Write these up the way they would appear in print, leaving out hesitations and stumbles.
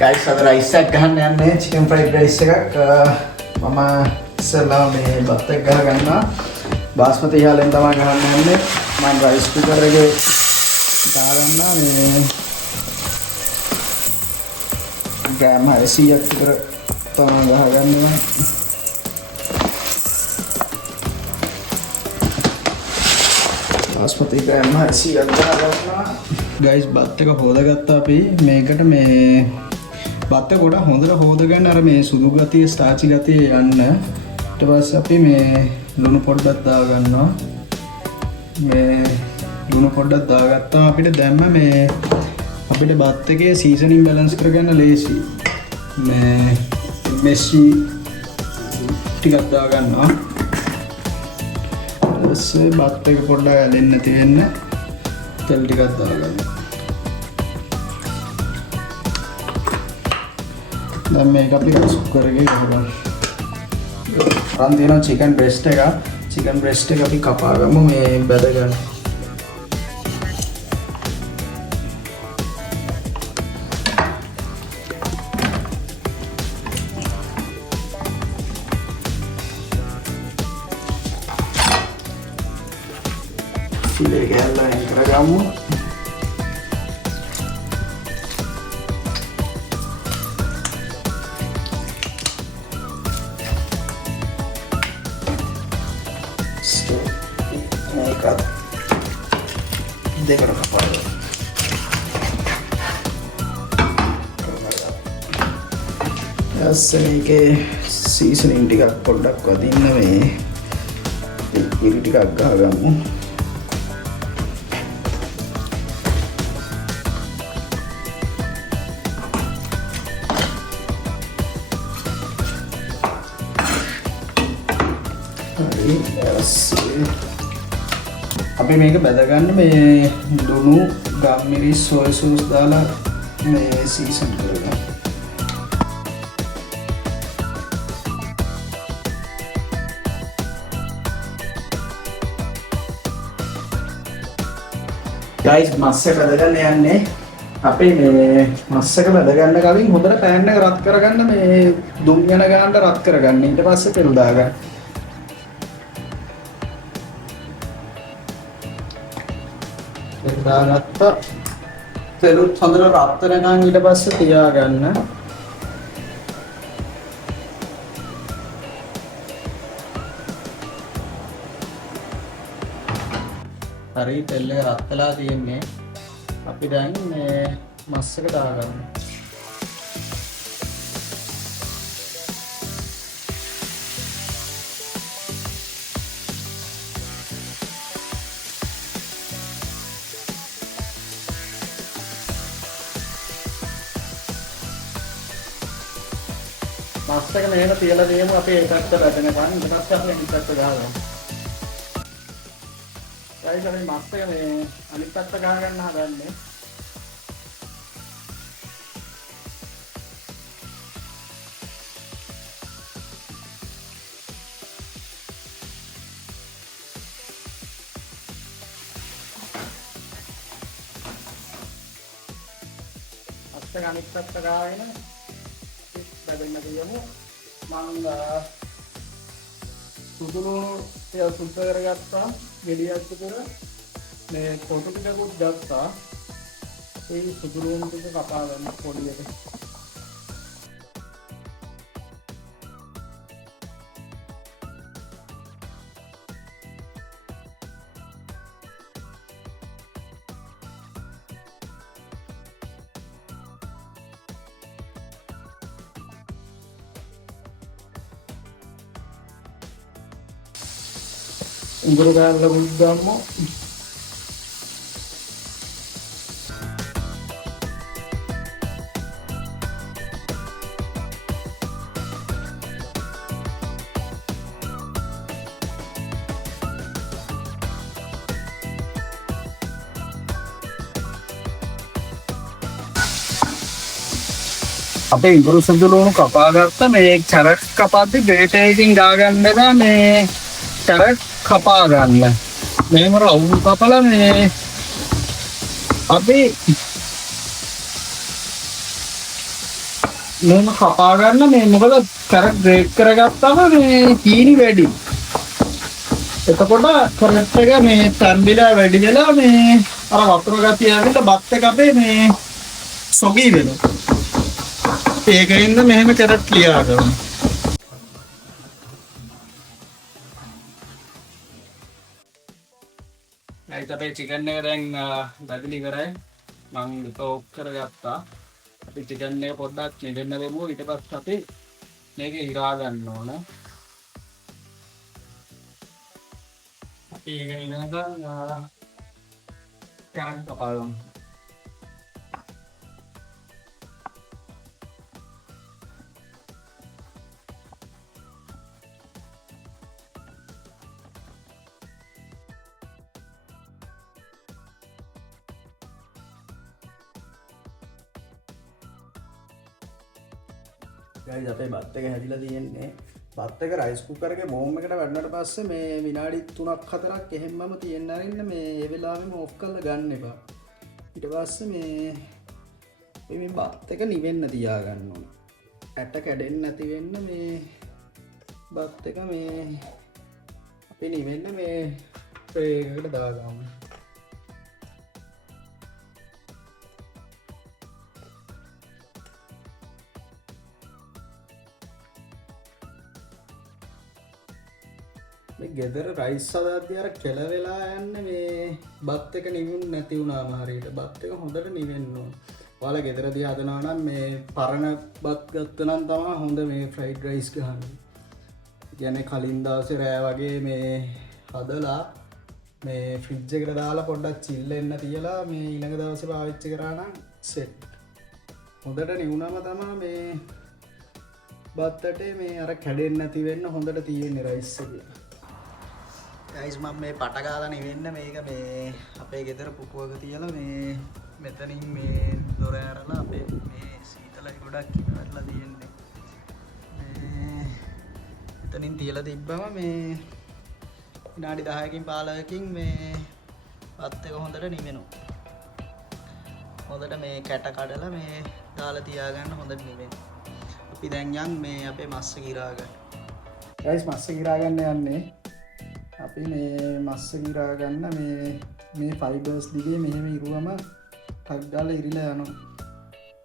guys අද rice එකක් ගහන්න යන්නේ chicken fried rice එකක් මම ඉස්සෙල්ලා මේ බත් එක ගහ ගන්නවා බාස්මති ඉහලෙන් තමයි ගහන්න යන්නේ මම rice cooker එකේ දාගන්නවා මේ ගෑම 600ක් විතර තමයි ගහගන්නවා බාස්මති ගෑම 600ක් ගහගන්නවා guys බත් එක හොදගත්තා අපි මේකට මේ බත් එක ගොඩක් හොඳට හොදගන්න අර මේ සුදු ගතිය ස්ටාචි ගතිය යන්න ඊට පස්සේ අපි මේ ලුණු පොඩ්ඩක් දාගන්නවා මේ ලුණු පොඩ්ඩක් දාගත්තාම අපිට දැම්ම මේ අපිට බත් එකේ සීසනින් බැලන්ස් කරගන්න ලේසි මේ මෙස්සි ටිකක් දාගන්නවා ඊපස්සේ බත් එක පොඩ්ඩක් ඇලෙන්නේ නැති වෙන්න තෙල් ටිකක් දාගන්නවා දැන් මේක අපි කුකර් එකේ ගහගමු. අරන් තියෙනවා chicken breast එක. chicken breast එක අපි කපා ගමු මේ බැද ගන්න. filet ගහලා එන් කරගමු. දෙකට කපලා මේකේ සීසනින් ටිකක් පොඩ්ඩක් වදින්න මේ ඉරි ටිකක් ගහගමු හරි අපි මේක බැදගන්න මේ ලුණු ගම්මිරිස් සෝය සෝස් දාලා මේ සීසන් කරගන්න. guys මස් එක බැදගන්න යන්නේ. අපි මේ මස් එක බැදගන්න කලින් හොඳට පෑන් එක රත් කරගන්න මේ දුම් යන ගානට රත් කරගන්න. ඊට පස්සේ තෙල් දාගන්න. දාගත්ත තෙලුත් හොඳට රත් වෙනකන් ඊට පස්සේ තියාගන්න. හරි තෙල් එක රත් වෙලා තියෙන්නේ. අපි දැන් මේ මස් එක දාගන්න. මස් එක මෙහෙම තියලා දෙමු අපි ඒකට බැදෙනකන් ඊට පස්සේ අපි අනිත් පැත්ත ගහගමු. guys අපි මස් එක මේ අනිත් පැත්ත ගහගන්න හදන්නේ. මස් එක අනිත් පැත්ත ගහගෙන බැදෙන්න දෙමු. මම සුදුලුණු ටික සුද්ධ කරගත්තා. ගෙඩියක් විතර මේ කොටු ටිකකුත් ගත්තා. ඒ සුදුලුණු ටික කපා ගන්න පොඩියට. උගුරු ගාලා බුද්දම්මෝ අපේ ඉඟුරු සඳලුණු කපා ගත්ත මේ කැරට් කපාද්දි ග්‍රේටර් එකකින් ගාගන්න බෑ මේ කැරට් කපා ගන්න. මෙහෙම රවුම් කපලා මේ අපි මෙහෙම කපා ගන්න මේ මොකද කැරට් බ්‍රේක් කරගත්තම මේ හීනි වැඩි. එතකොට කැරට් එක මේ තැම්බිලා වැඩි වෙලා මේ අර වතුර ගතිය ඇවිල්ලා බත් එක අපේ මේ සොගී වෙනවා. ඒකින්ද මෙහෙම කැරට් ලියා ගන්න. ගයිස් අපේ චිකන් එක දැන් බැදලි ඉවරයි. මම ටෝක් කරගත්තා. අපි චිකන් එක පොඩ්ඩක් නිවෙන්න දෙමු. ඊට පස්සේ අපි මේක හිරා ගන්න ඕන. අපි ඒක ඉන්නක කැරට් කපාගමු. ගයිස් අපේ බත් එක හැදිලා තියෙන්නේ. බත් එක රයිස් කුකර් එකේ බෝම් එකට වැටුණාට පස්සේ මේ විනාඩි 3ක් 4ක් එහෙම්මම තියෙන්න අරින්න මේ ඒ වෙලාවෙම ඔෆ් කරලා ගන්න එපා. ඊට පස්සේ මේ බත් එක නිවෙන්න තියාගන්න ඕන. ඇට කැඩෙන්නේ නැති වෙන්න මේ බත් එක මේ අපි නිවෙන්න මේ ට්‍රේ එකකට දාගමු. මේ ගෙදර රයිස් හදද්දී අර කෙල වෙලා යන්නේ මේ බත් එක නිවුන් නැති වුණාම හරියට බත් එක හොඳට නිවෙන්න ඕන. ඔයාලා ගෙදරදී හදනවා නම් මේ පරණ බත් ගත්තා නම් තමයි හොඳ මේ ෆ්‍රයිඩ් රයිස් ගන්න. කියන්නේ කලින් දවසේ රෑ වගේ මේ හදලා මේ ෆ්‍රිජ් එකට දාලා පොඩ්ඩක් චිල් වෙන්න තියලා මේ ඊළඟ දවසේ පාවිච්චි කරා නම් සෙට්. හොඳට නිවුනම තමයි මේ බත්තට මේ අර කැඩෙන්නේ නැති වෙන්න හොඳට තියෙන්නේ රයිස් එකේ. ගයිස් මම මේ පට ගාලා නෙවෙන්න මේක මේ අපේ ගෙදර පුපුවක තියලා මේ මෙතනින් මේ දොර ඇරලා අපේ මේ සීතලයි ගොඩක් ඉවරලා තියෙන්නේ. මේ මෙතනින් තියලා තිබ්බම මේ විනාඩි 10කින් 15කින් මේ බත් එක හොඳට නිවෙනවා. හොඳට මේ කැට කඩලා මේ දාලා තියාගන්න හොඳට නිවෙන්න. අපි දැන් යන් මේ අපේ මස්ස ගිරා ගන්න. ගයිස් මස්ස ගිරා ගන්න යන්නේ. අපි මේ මස්ස ගිරා ගන්න මේ ෆයිබර්ස් දිගේ මෙහෙම ඉරුවම ටක් දාලා ඉරිලා යනවා.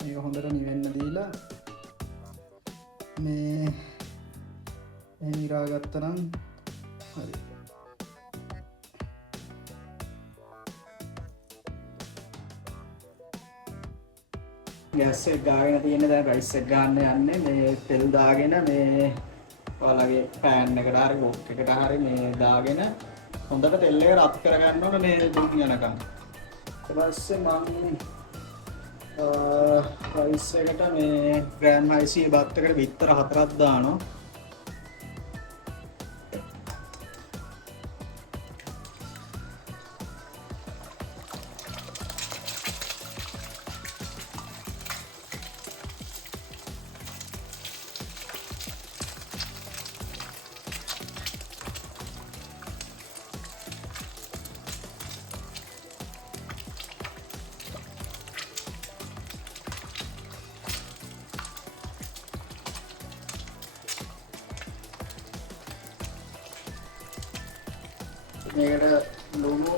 මේක හොඳට නිවෙන්න දීලා මේ එහෙම ඉරා ගත්තා නම් හරි. ගෑස් එක ගාගෙන තියෙන දැන් රයිස් එක ගන්න යන්නේ මේ තෙල් දාගෙන මේ ඔයාලගේ පෑන් එකට හරි වොක් එකට හරි මේ දාගෙන හොඳට තෙල් එක රත් කරගන්න ඕන මේ දුම් යනකම්. ඊට පස්සේ මම රයිස් එකට මේ ග්‍රෑම් 600 බත් එකට බිත්තර 4ක් දානවා. මේකට ලුණු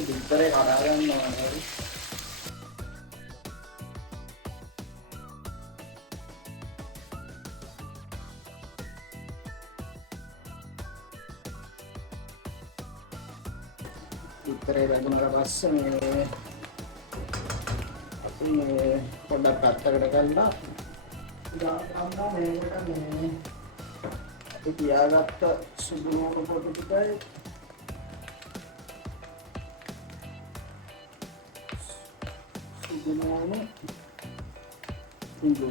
බිත්තරේ කඩා ගන්න ඕනේ. බිත්තරේ බැඳුනට පස්සේ මේ අපි මේ පොඩ්ඩක් පැත්තකට ගන්නවා. දාන්න මේකට මේ අපි තියාගත්ත සුදු නෝන පොඩි ටිකයි Ginawa mo. Hindi.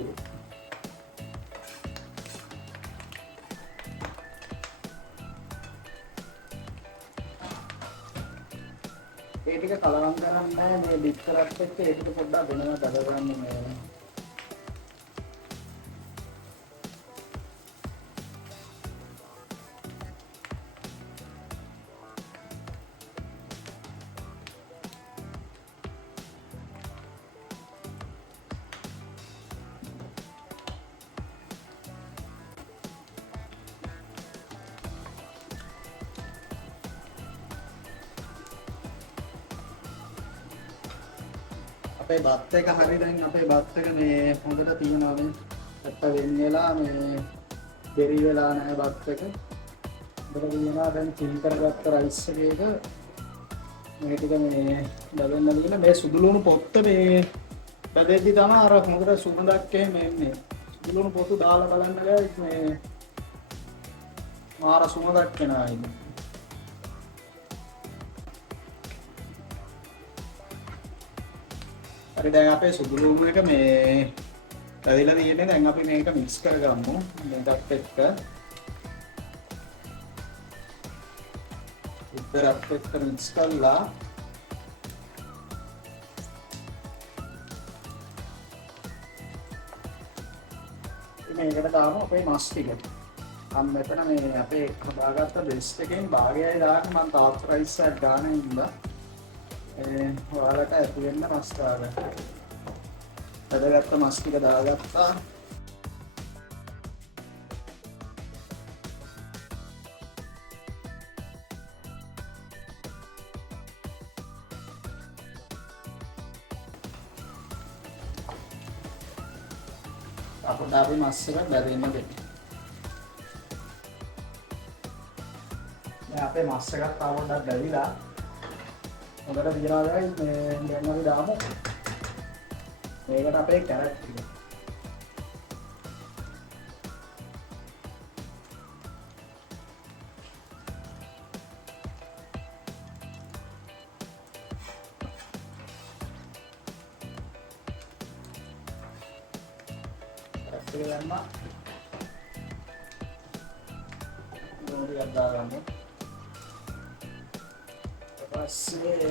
ටික කලවම් කරන්නේ මේ බිත්තරත් එක්ක ඒක පොඩ්ඩක් වෙනවා දඩගන්න මේ. අපේ බත් එක හරි දැන් අපේ බත් එක මේ හොඳට තියෙනවා මේ පැත්ත වෙන් වෙලා මේ බෙරි වෙලා නැහැ බත් එක. හොඳට තියෙනවා දැන් චිල් කරගත්ත රයිස් එකේක මේ ටික මේ බැලෙන්න දෙන්න මේ සුදු ලුණු පොත්ත මේ බැලෙද්දි තමයි අර හොඳට සුගඳක් එන්නේ මේ සුදු ලුණු පොත්තු දාලා බලන්න ගායිස් මේ මාර සුගඳක් එනවා ඉන්නේ. හරි දැන් අපේ සුදු ලුණු එක මේ ඇදලා තියෙන්නේ දැන් අපි මේක මික්ස් කරගමු මේකත් එක්ක ඉතරත් එක්ක මික්ස් කරලා මේකට දාමු අපේ මස් ටික. අන්න මෙතන මේ අපේ හදාගත්ත බෙස්ට් එකෙන් භාගයයි දාන්න මම තාප් රයිස් එකක් ගන්න ඉඳලා ඔයාලට ඇති වෙන්න මස් දාගන්න. හදාගත්ත මස් ටික දාගත්තා. අපිට අපි මස් එක බැදෙන්න දෙන්න. දැන් අපේ මස් එකත් තා පොඩ්ඩක් බැදිලා හොඳට දිනවා ගයිස් මේ දැන් අපි දාමු මේකට අපේ කැරට් ටික. කැරට් ටික දැම්මා. මොකද දාගන්න. පස්සේ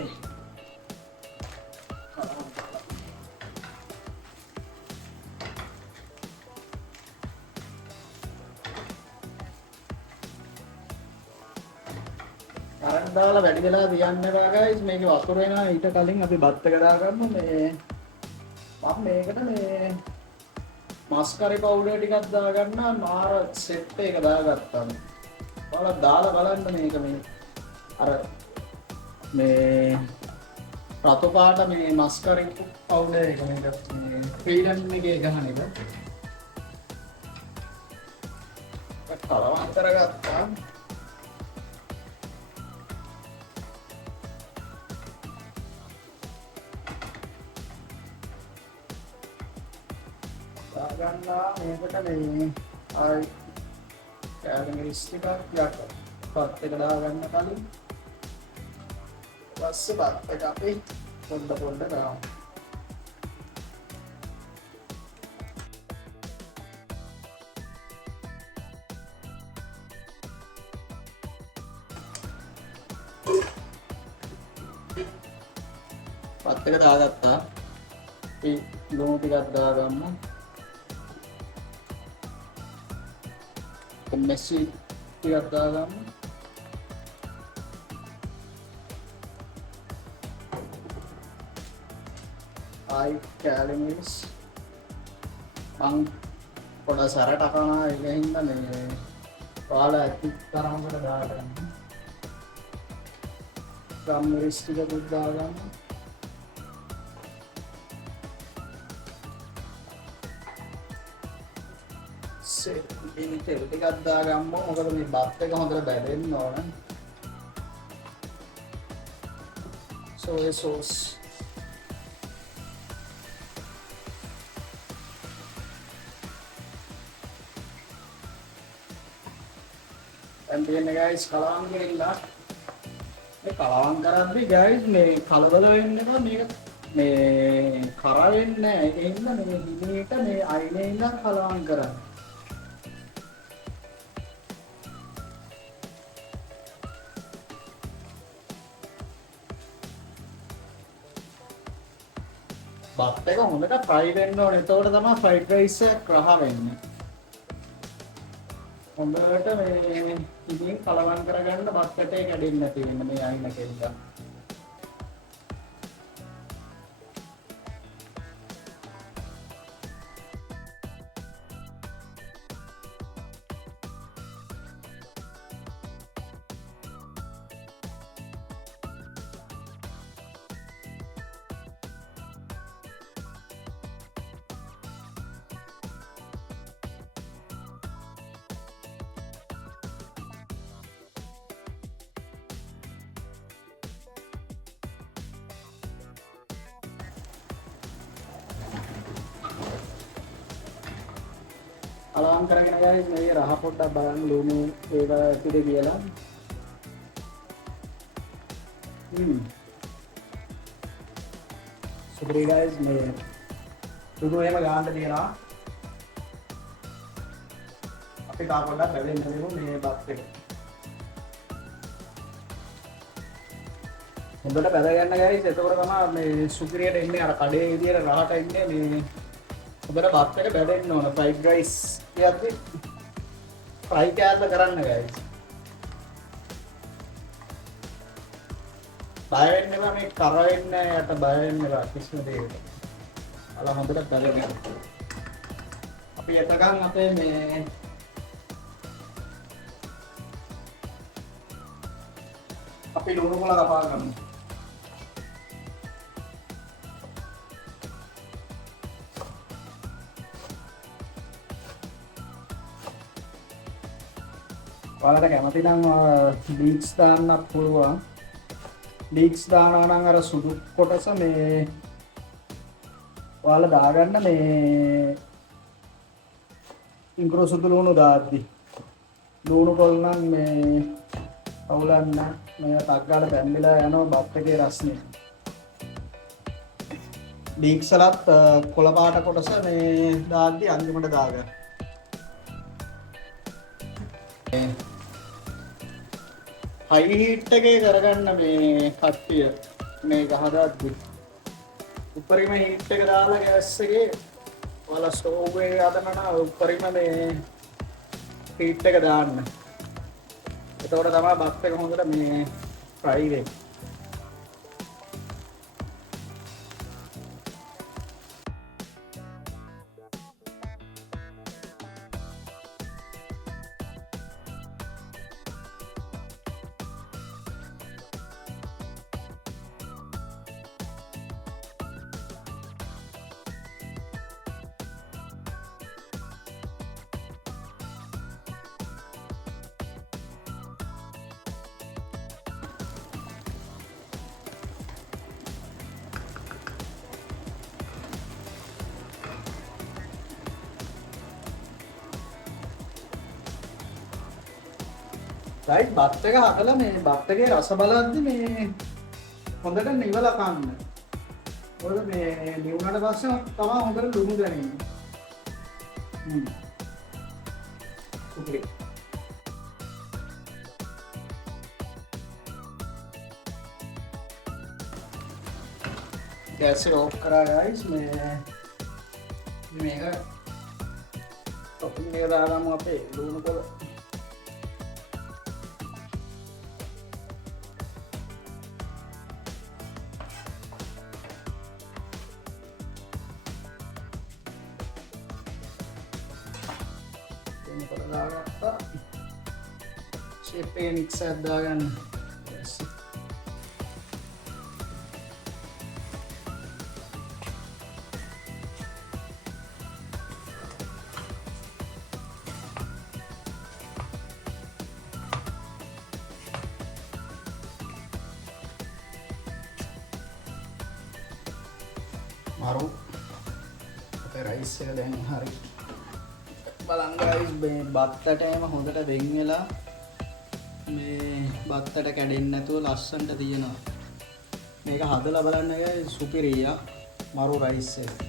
කරන්ට් දාලා වැඩි වෙලා තියන්න එපා guys මේක වතුර වෙනවා ඊට කලින් අපි බත් එක දාගමු මේ මම මේකට මේ මස්කරි පවුඩර් ටිකක් දාගන්න මාර සෙට් එක දාගත්තා ඔයාලා දාලා බලන්න මේක මේ අර මේ රතු පාට මේ මස්කරි පවුඩර් එක මේක මේ ෆ්‍රීඩම් එකේ ගහන එක කලවම් කරගත්තා. දාගන්නවා මේකට මේ ආයි කැලරිස් ටිකක් යට පත් එක දාගන්න කලින් පස්සේ බත් එක අපි පොඩ දාමු. පත් එක දාගත්තා. අපි ලුණු ටිකක් දාගමු. මෙසි ටිකක් දාගමු. ආයි කැලරිස් මං පොඩ සරට කනවා ඒකින්ද මේ ඔයාලා ඇති තරමකට දාගන්න. ගම්මිරිස් ටිකක් දාගන්න. මේ තෙල් ටිකක් දාගමු මොකද මේ බත් එක හොඳට බැදෙන්න ඕන. සෝයා සෝස් දැන් තියෙන්නේ guys කලවම් කරලා මේ කලවම් කරද්දි guys මේ කලබල වෙන්න එපා මේක මේ කර වෙන්නේ නැහැ ඒකින්ද මේ හිමීට මේ අයිනේ ඉඳන් කලවම් කරන්න. බත් එක හොඳට ෆ්‍රයි වෙන්න ඕනේ. එතකොට තමයි ෆ්‍රයිඩ් රයිස් එක රහ වෙන්නේ. හොඳට මේ ඉතින් කලවම් කරගන්න බත් කටේ කැඩෙන්නේ නැති වෙන්න මේ අයින කෙල්ල. කලවම් කරගෙන ගියාම මේ රහ පොඩ්ඩක් බලන්න ලුණු ඒවා ඇතුලේ කියලා. සුපිරි ගයිස් මේ සුදු එහෙම ගන්න තියනවා. අපි තා පොඩ්ඩක් බැලෙන්න දෙමු මේ බත් එක. හොඳට බැල ගන්න ගයිස්. එතකොට තමයි මේ සුපිරියට එන්නේ අර කඩේ විදියට රහට එන්නේ මේ හොඳට බත් එක බැලෙන්න ඕන. ෆ්‍රයිඩ් රයිස් කියද්දි ෆ්‍රයි කෑල්ල කරන්න ගයිස්. බය වෙන්න එපා මේ කර වෙන්න යට බය වෙන්න එපා කිසිම දෙයකට. අලා හොඳට බැලගෙන. අපි එතකන් අපේ මේ අපි ලුණු කොළ කපා ගමු. ඔයාලට කැමති නම් ලීක්ස් දාන්නත් පුළුවන්. ලීක්ස් දානවා නම් අර සුදු කොටස මේ ඔයාලා දාගන්න මේ ඉංග්‍රීසි සුදු ලුණු දාද්දි. ලුණු පොල් නම් මේ අවුලන්න මේ ටක් ගාලා පැන්විලා යනවා බත් එකේ රසනේ. ලීක්ස් වලත් කොළ පාට කොටස මේ දාද්දි අන්තිමට දාගන්න. හයි හීට් එකේ කරගන්න මේ කට්ටිය මේක හදද්දි උඩරිම හීට් එක දාලා ගෑස් එකේ ඔයාලා ස්ටෝව් එකේ හදනවා නම් උඩරිම මේ හීට් එක දාන්න. එතකොට තමයි බත් එක හොඳට මේ ෆ්‍රයි වෙන්නේ. රයිට් බත් එක හදලා මේ බත් එකේ රස බලද්දි මේ හොඳට නිවලා කන්න. මොකද මේ නිවුනට පස්සේ තමයි හොඳට ලුණු දැනෙන්නේ. සුපිරි. ගෑස් එක ඕෆ් කරා ගයිස්. මේක ටොපින් එක දාගමු අපේ ලුණු කොළ. දාගත්තා. ෂේප් එක මික්ස් එකක් දාගන්න. මරු අපේ රයිස් එක දැන් හරි. බලන්න ගයිස් මේ බත්තටම හොඳට වෙන් වෙලා මේ බත්තට කැඩෙන්නේ නැතුව ලස්සනට තියෙනවා. මේක හදලා බලන්න ගයිස් සුපිරියා මරු රයිස් එක.